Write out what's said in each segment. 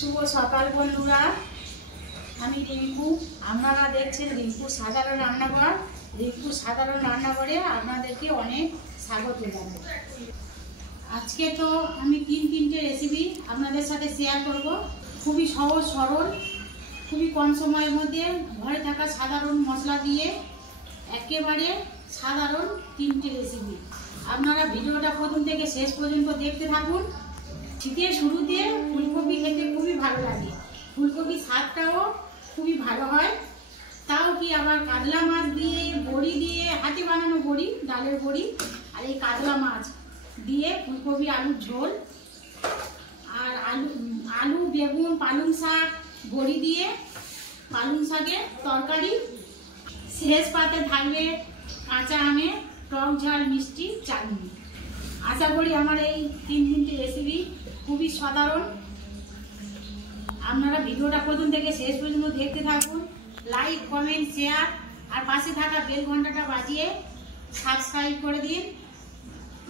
শুভ সকাল বন্ধুরা, আমি রিঙ্কু। আপনারা দেখছেন রিঙ্কু সাধারণ রান্নাঘর। রিঙ্কু সাধারণ রান্নাঘরে আপনাদেরকে অনেক স্বাগত জানাই। আজকে তো আমি তিনটে রেসিপি আপনাদের সাথে শেয়ার করব। খুবই সহজ সরল, খুবই কম সময়ের মধ্যে ঘরে থাকা সাধারণ মশলা দিয়ে একেবারে সাধারণ তিনটে রেসিপি। আপনারা ভিডিওটা প্রথম থেকে শেষ পর্যন্ত দেখতে থাকুন। শীতের শুরুতে ফুলকপি খেতে খুবই ভালো লাগে, ফুলকপির স্বাদটাও খুবই ভালো হয়। তাও কি আবার কাতলা মাছ দিয়ে, বড়ি দিয়ে, হাতে বানানো বড়ি, ডালের বড়ি, আর এই কাতলা মাছ দিয়ে ফুলকপি আলুর ঝোল, আর আলু বেগুন পালং শাক বড়ি দিয়ে পালং শাকের তরকারি। শেষ পাতে থাকবে কাঁচা আমের টক ঝাল মিষ্টি চাটনি। আশা করি আমার এই তিনটে রেসিপি খুবই সাধারণ। আপনারা ভিডিওটা প্রথম থেকে শেষ পর্যন্ত দেখতে থাকুন। লাইক, কমেন্ট, শেয়ার আর পাশে থাকা বেল ঘন্টাটা বাজিয়ে সাবস্ক্রাইব করে দিন।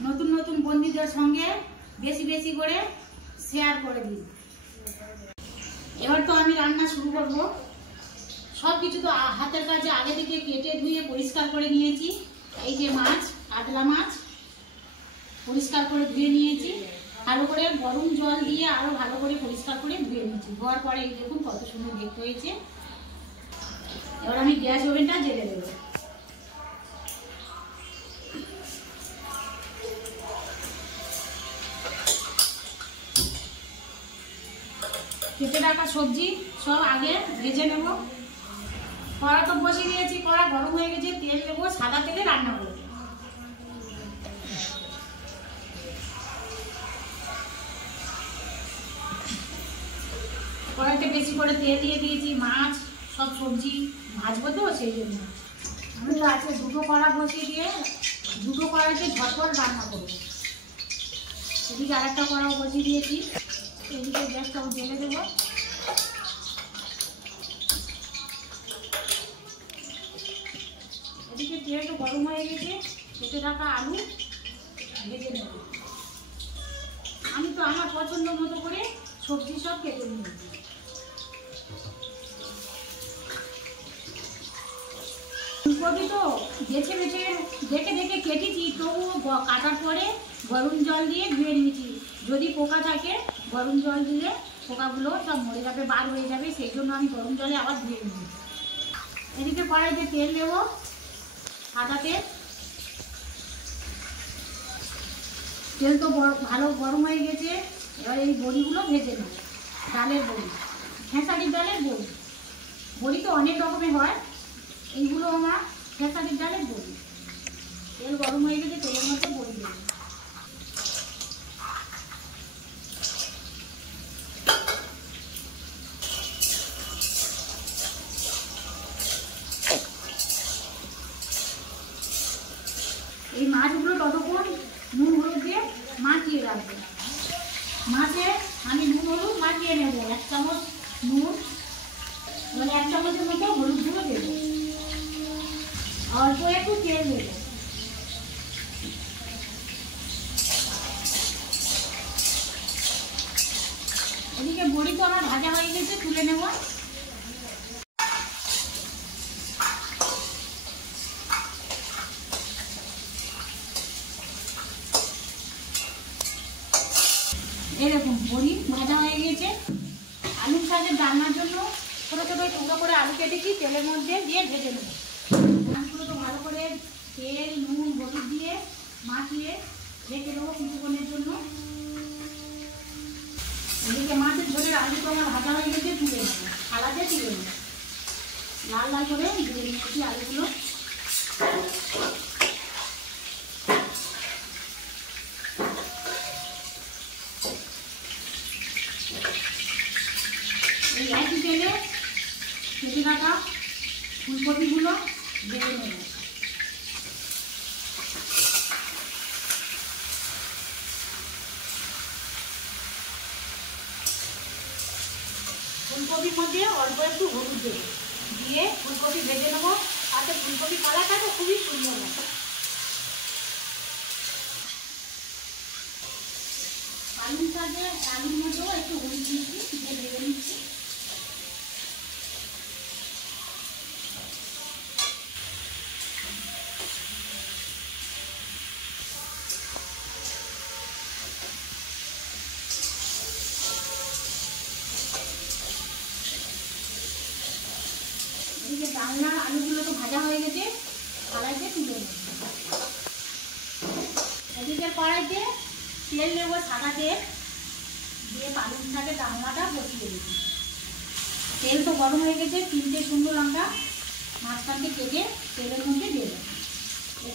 নতুন নতুন বন্ধুদের সঙ্গে বেশি বেশি করে শেয়ার করে দিন। এবার তো আমি রান্না শুরু করব। সব কিছু তো হাতের কাছে আগে থেকে কেটে ধুয়ে পরিষ্কার করে নিয়েছি। এই যে মাছ, কাতলা মাছ পরিষ্কার করে ধুয়ে নিয়েছি। ভালো করে গরম জল দিয়ে আরো ভালো করে পরিষ্কার করে ধুয়ে নিয়েছি। ধোয়ার পরে এই দেখুন কত সুন্দর দেখতে হয়েছে। এবার আমি গ্যাস ওভেনটা জ্বেলে দেব। কেটে রাখা সবজি সব আগে ভেজে নেব। কড়া তো বসিয়ে দিয়েছি, কড়া গরম হয়ে গেছে। তেল দেবো, সাদা তেলে রান্না করবো। কড়াইতে বেশি করে তেল দিয়ে দিয়েছি। মাছ সব সবজি ভাজবো তো, সেই জন্য আমি তো আজকে দুটো কড়া বসিয়ে দিয়ে দুটো কড়াইতে ঝটপট রান্না করবো। এদিকে আরেকটা কড়াও বসিয়ে দিয়েছি। এদিকে গ্যাসটাও জ্বেলে দেবো। এদিকে তেলটা গরম হয়ে গেছে। কেটে রাখা আলু ভেজে নেব। আমি তো আমার পছন্দ মতো করে সবজি সব কেটে নিয়েছি। ফুলকপি তো বেছে বেছে দেখে দেখে কেটেছি, তবু কাটার পরে গরম জল দিয়ে ধুয়ে নিয়েছি। যদি পোকা থাকে গরম জল দিলে পোকাগুলো সব মরে যাবে, বার হয়ে যাবে, সেই জন্য আমি গরম জলে আবার ধুয়ে নিয়েছি। এদিকে কড়াইতে তেল দেবো, সাদা তেল। তেল তো ভালো গরম হয়ে গেছে। এবার এই বড়িগুলো ভেজে নেব। ডালের বড়ি, খেসারির ডালের বড়ি। বড়ি তো অনেক রকমের হয়, এইগুলো আমার খেসারির ডালের বড়ি। তেল গরম হয়ে গেছে, তেলের মধ্যে বড়ি দেব। এই মাছগুলো ততক্ষণ নুন হলুদ দিয়ে মাখিয়ে রাখবো। মাছে আমি নুন হলুদ মাখিয়ে নেব। 1 চামচ নুন, মানে 1 চামচের মতো হলুদ গুঁড়ো দেবো। অল্প একটু তেল দেবো। এদিকে বড়ি তো আমার ভাজা হয়ে গেছে, তুলে নেব। এরকম বড়ি ভাজা হয়ে গেছে। আলু শাকের রান্নার জন্য ছোটো ছোটো টুকরো করে আলু কেটেছি, তেলের মধ্যে দিয়ে ভেজে নেব। আলুগুলো তো ভালো করে তেল নুন হলুদ দিয়ে মাখিয়ে রেখে দেবো কিছুক্ষণের জন্য। এদিকে মাছের ঝোলের আলু তো আমার ভাজা হয়ে গেছে, তুলে নেব। থালাতে তুলে নেব। লাল লাল করে দিয়ে নিচ্ছি আলুগুলো। এই একই তেলে কেটে রাখা ফুলকপিগুলো ভেজে নেব। ফুলকপির মধ্যে অল্প একটু হলুদ দেবো, দিয়ে ফুলকপি ভেজে নেবো। তাতে ফুলকপি কালারটা তো খুবই সুন্দর হয়। পালং শাকে আলুর মধ্যেও একটু হলুদ মিষ্টি দিয়ে ভেজে এদিকে ডালনা আলুগুলো তো ভাজা হয়ে গেছে, কড়াইতে তুলে নেব। এদিকে কড়াইতে তেল নেবো, সাদা তেল দিয়ে পালং শাকের ডালনাটা বসিয়ে দেবো। তেল তো গরম হয়ে গেছে, 3টে শুকনো লঙ্কা মাঝখানকে কেটে তেলের মধ্যে দেবো।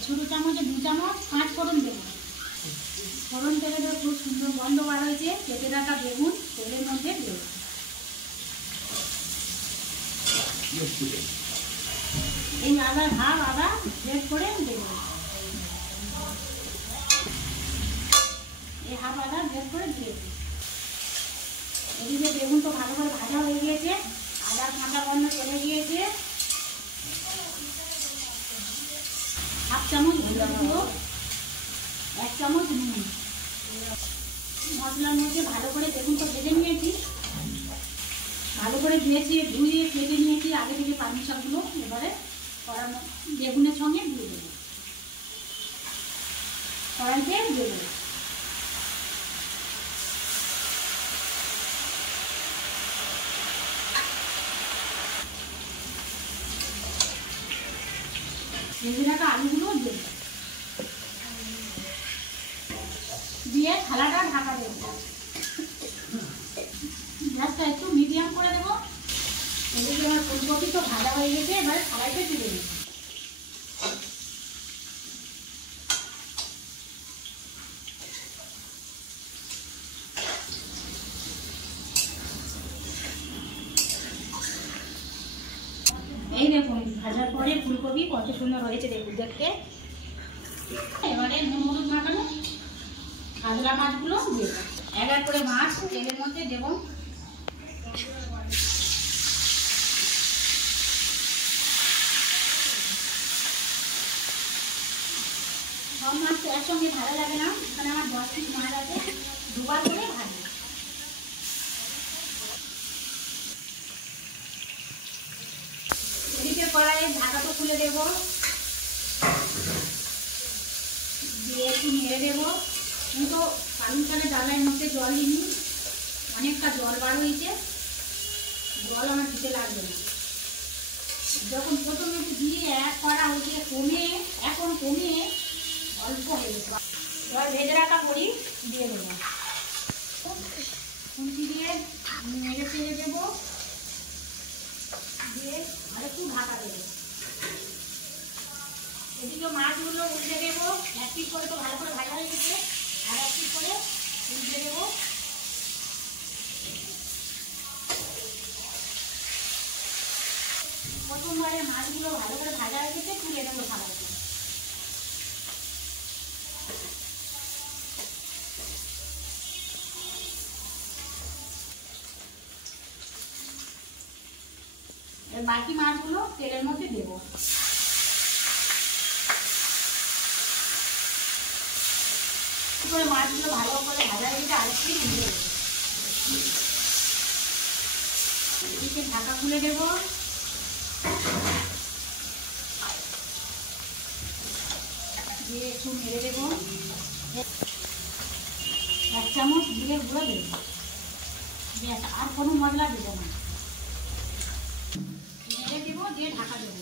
ছোটো চামচে 2 চামচ 5 ফোড়ন দেবো। ফোড়ন থেকে দেবো, খুব সুন্দর গন্ধ বার হয়েছে। কেটে রাখা বেগুন তেলের মধ্যে দেবো। এই আদা হাফ আদা গ্রেট করে দেবো, এই হাফ আদা গ্রেট করে দিয়ে দেবো। এদিকে বেগুন তো ভালো করে ভাজা হয়ে গিয়েছে, আদার কাঁচা গন্ধ চলে গিয়েছে। হাফ চামচ হলুদ গুঁড়ো, 1 চামচ নুন। মশলার মধ্যে ভালো করে বেগুন তো ভেজে নিয়েছি, ভালো করে ধুয়েছি, ধুয়ে কেটে নিয়েছি আগে থেকে পালং শাকগুলো। এবারে বেগুনের সঙ্গে দিয়ে দেবো, কড়াইতে দিয়ে দেবো। ভেজে রাখা আলুগুলো দেবো, দিয়ে থালাটা ঢাকা দেবো। গ্যাসটা একটু মিডিয়াম করে দেবো। এদিকে আমার ফুলকপি তো ভাজা হয়ে গেছে, এবারে থালাইতে তুলে দেবো। এই দেখুন ভাজার পরে ফুলকপি কত সুন্দর হয়েছে দেখুন দেখতে। এবারে নুন হলুদ মাখানো কাতলা মাছগুলো দেবো। এবার করে মাছ তেলের মধ্যে দেবো। সব মাছ তো একসঙ্গে ভালো লাগে না, এখানে আমার 10 পিস মাছ আছে, দুবার করে ভাজি। এদিকে কড়াইয়ে ঢাকা তো খুলে দেবো, দিয়ে একটু নেড়ে দেবো। কিন্তু পালং শাকের ডালের মধ্যে জল দিইনি, অনেকটা জল বার হয়েছে, জল আমার দিতে লাগবে না। যখন প্রথমে একটু দিয়ে এক করা হয়েছে কমে, এখন কমে অল্প হয়ে গেছে। এবার ভেজে রাখা করি দিয়ে দেবো, খুন্তি দিয়ে নেড়ে চেড়ে দেবো, দিয়ে আর একটু ঢাকা দেবো। এদিকে মাছগুলো উল্টে দেবো, 1 পিস করে তো ভালো করে ভাজা হয়ে গেছে, আর 1 পিস করে উল্টে দেবো। প্রথমবারে মাছগুলো ভালো করে ভাজা হয়ে গেছে, তুলে দেবো থালাতে। বাকি মাছগুলো তেলের মধ্যে দেবো। করে মাছগুলো ভালো করে ভাজা হয়ে গেছে, আরেকটু ভেজে দেবো। এদিকে ঢাকা খুলে দেবো, দিয়ে একটু নেড়ে দেবো। 1 চামচ জিরে গুঁড়ো দেবো, আর কোনো মশলা দেবো না। নেড়ে দেবো, দিয়ে ঢাকা দেবো।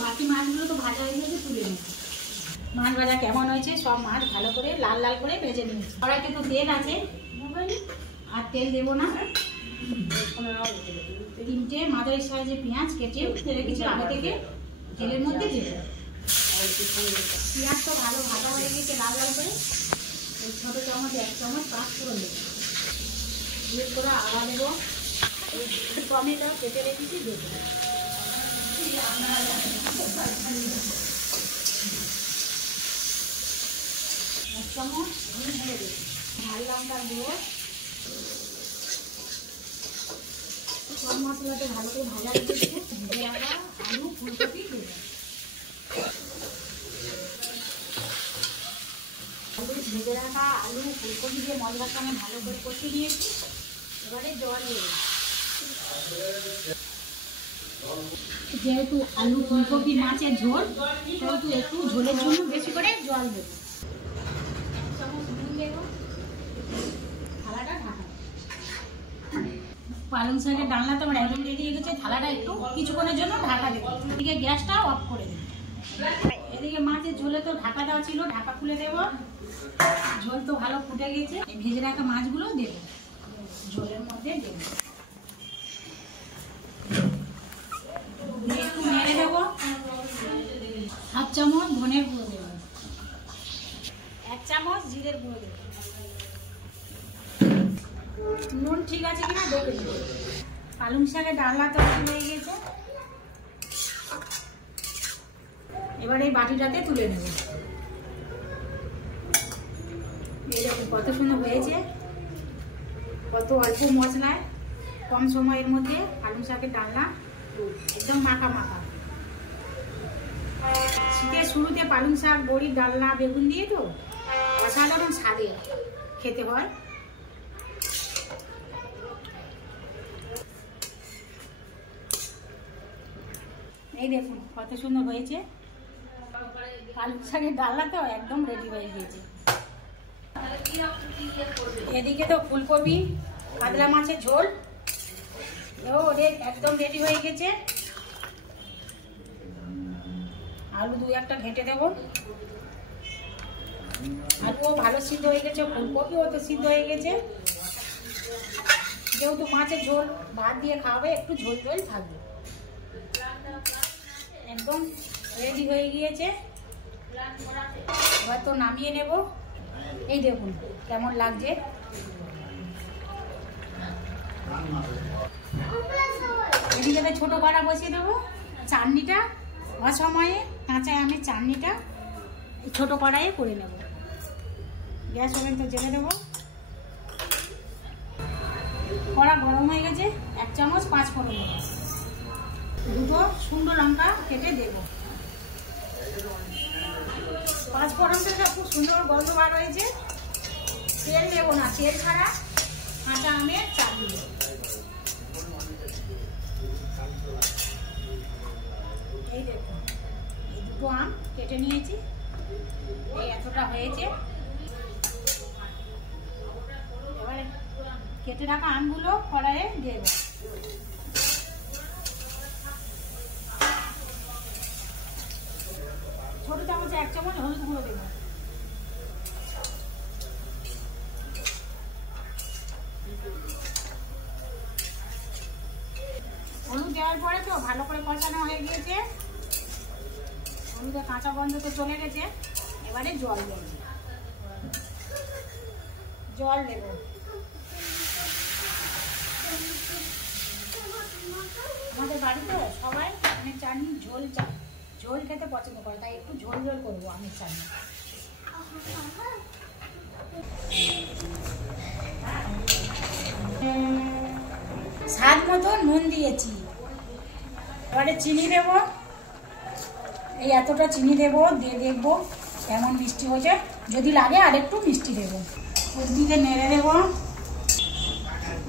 বাকি মাছগুলো তো ভাজা হয়ে গেছে, তুলে নেব। মাছ ভাজা কেমন হয়েছে? সব মাছ ভালো করে লাল লাল করে ভেজে নিয়েছি। কড়াইতে তো তেল আছে, আর তেল দেবো না। 3টে মাঝারি সাইজে পেঁয়াজ কেটে রেখেছি আগে থেকে, তেলের মধ্যে দেবো। পেঁয়াজ তো ভালো ভাজা হয়ে গেছে লাল লাল করে। এই ছোটো চামচ 1 চামচ 5 ফোড়ন দেবো, দিয়ে করে আদা দেবো। এই টমেটো কেটে রেখেছি দেবো। 1 চামচ ঢেলে দেবো। ঝাল লঙ্কার গুঁড়ো। সব মশলাতে ভালো করে ভাজা রেখেছি, ভেজে রাখা আলু ফুলকপি দেবো। ভেজে রাখা আলু ফুলকপি দিয়ে মশলার সঙ্গে ভালো করে কষিয়ে নিয়েছি। এবারে জল দেবো। যেহেতু আলু ফুলকপি মাছের ঝোল, সেহেতু একটু ঝোলের জন্য বেশি করে জল দেবো। 1 চামচ নুন দেবো, থালাটা ঢাকা। পালং শাকের ডালনা তো আমার একদম রেডি হয়ে গেছে। থালাটা একটু কিছুক্ষণের জন্য ঢাকা দেবো। এদিকে গ্যাসটা অফ করে দেবো। এদিকে মাছের ঝোলে তো ঢাকা দেওয়া ছিল, ঢাকা খুলে দেবো। ঝোল তো ভালো ফুটে গেছে। ভেজে রাখা মাছগুলো দেবো ঝোলের মধ্যে, দেবো একটু নেড়ে দেবো। 1/2 চামচ ধনের গুঁড়ো দেবো, 1 চামচ জিরের গুঁড়ো দেবো। নুন ঠিক আছে কিনা দেখে দেবো। পালং শাকের ডালনা তো হয়ে গেছে। এবার এই বাটিটাতে তুলে নেব। এই দেখুন কত সুন্দর হয়েছে, কত অল্প মশলায় কম সময়ের মধ্যে পালং শাকের ডালনা একদম মাখা মাখা। শীতের শুরুতে পালং শাক, বড়ির ডালনা, বেগুন দিয়ে তো অসাধারণ স্বাদে খেতে হয়। এই দেখুন কত সুন্দর হয়েছে। পালং শাকের ডালনা তো একদম রেডি হয়ে গিয়েছে। এদিকে তো ফুলকপি, কাতলা মাছের ঝোল একদম রেডি হয়ে গেছে। আলু 2-1টা ঘেঁটে দেবো। আলুও ভালো সিদ্ধ হয়ে গেছে, ফুলকপিও তো সিদ্ধ হয়ে গেছে। যেহেতু মাছের ঝোল ভাত দিয়ে খাওয়াবে, একটু ঝোল ঝোল থাকবে। একদম রেডি হয়ে গিয়েছে। এবার তো নামিয়ে নেব। এই দেখুন কেমন লাগছে। এদিকে ছোট কড়া বসিয়ে দেবো। চাটনিটা অসময়ে কাঁচা আমের চাটনিটা ছোট কড়াইয়ে করে নেব। গ্যাস ওভেন তো জেলে দেবো। কড়া গরম হয়ে গেছে। 1 চামচ 5 ফোড়ন দেবো। 2 শুকনো লঙ্কা কেটে দেবো। 5 ফোড়নটা খুব সুন্দর গন্ধ বার হয়েছে। তেল দেবো না, তেল ছাড়া কাঁচা আমের চাটনি। এই দেখুন এই 2 আম কেটে নিয়েছি। এই এতটা হয়েছে। এবারে কেটে রাখা আমগুলো কড়াইয়ে দেবো। ছোট চামচে 1 চামচ হলুদ গুঁড়ো দেবো। হলুদ দেওয়ার পরে তো ভালো করে কষানো হয়ে গিয়েছে। হলুদের কাঁচা গন্ধ তো চলে গেছে। এবারে জল দেব। জল দেব। আমাদের বাড়িতে সবাই আমের চাটনি ঝোল খেতে পছন্দ করে, তাই একটু ঝোল ঝোল করবো আমের চাটনি। স্বাদ মতো নুন দিয়েছি। এবারে চিনি দেব। এই এতটা চিনি দেব, দিয়ে দেখবো কেমন মিষ্টি হয়েছে। যদি লাগে আর একটু মিষ্টি দেবো। খুন্তিতে নেড়ে দেব।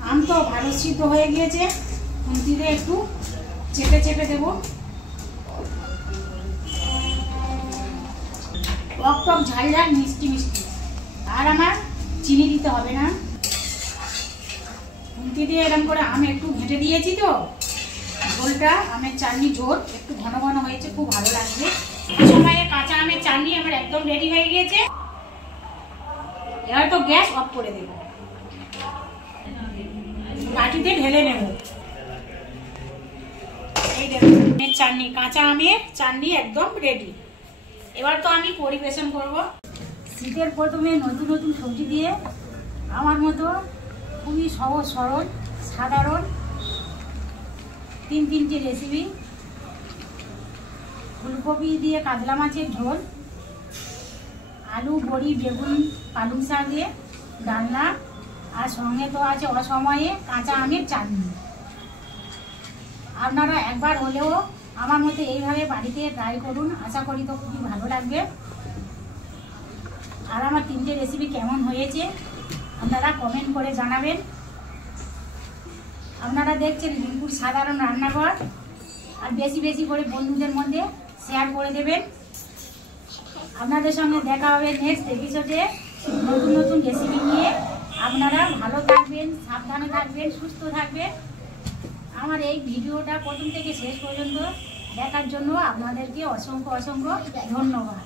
আম তো ভালো সিদ্ধ হয়ে গিয়েছে। খুন্তিতে একটু চেপে চেপে দেবো। টক টক ঝাল ঝাল মিষ্টি মিষ্টি। আর আমার চিনি দিতে হবে না। খুন্তি দিয়ে এরকম করে আম একটু ঘেঁটে দিয়েছি তো ঝোলটা, আমের চাটনি ঝোল একটু ঘন ঘন হয়েছে, খুব ভালো লাগছে। সময়ে কাঁচা আমের চাটনি আমার একদম রেডি হয়ে গিয়েছে। এবার তো গ্যাস অফ করে দেব। বাটিতে ঢেলে নেব। এই দেখুন আমের চাটনি, কাঁচা আমের চাটনি একদম রেডি। এবার তো আমি পরিবেশন করব। শীতের প্রথমে নতুন নতুন সবজি দিয়ে আমার মতো খুবই সহজ সরল সাধারণ 3-3টে রেসিপি। ফুলকপি দিয়ে কাতলা মাছের ঝোল, আলু, বড়ি, বেগুন, পালং শাক দিয়ে ডালনা, আর সঙ্গে তো আছে অসময়ে কাঁচা আমের চাটনি। আপনারা একবার হলেও আমার মতো এইভাবে বাড়িতে ট্রাই করুন। আশা করি তো খুবই ভালো লাগবে। আর আমার 3টে রেসিপি কেমন হয়েছে আপনারা কমেন্ট করে জানাবেন। আপনারা দেখছেন রিঙ্কুর সাধারণ রান্নাঘর। আর বেশি বেশি করে বন্ধুদের মধ্যে শেয়ার করে দেবেন। আপনাদের সঙ্গে দেখা হবে নেক্সট এপিসোডে নতুন নতুন রেসিপি নিয়ে। আপনারা ভালো থাকবেন, সাবধানে থাকবেন, সুস্থ থাকবেন। আমার এই ভিডিওটা প্রথম থেকে শেষ পর্যন্ত দেখার জন্য আপনাদেরকে অসংখ্য অসংখ্য ধন্যবাদ।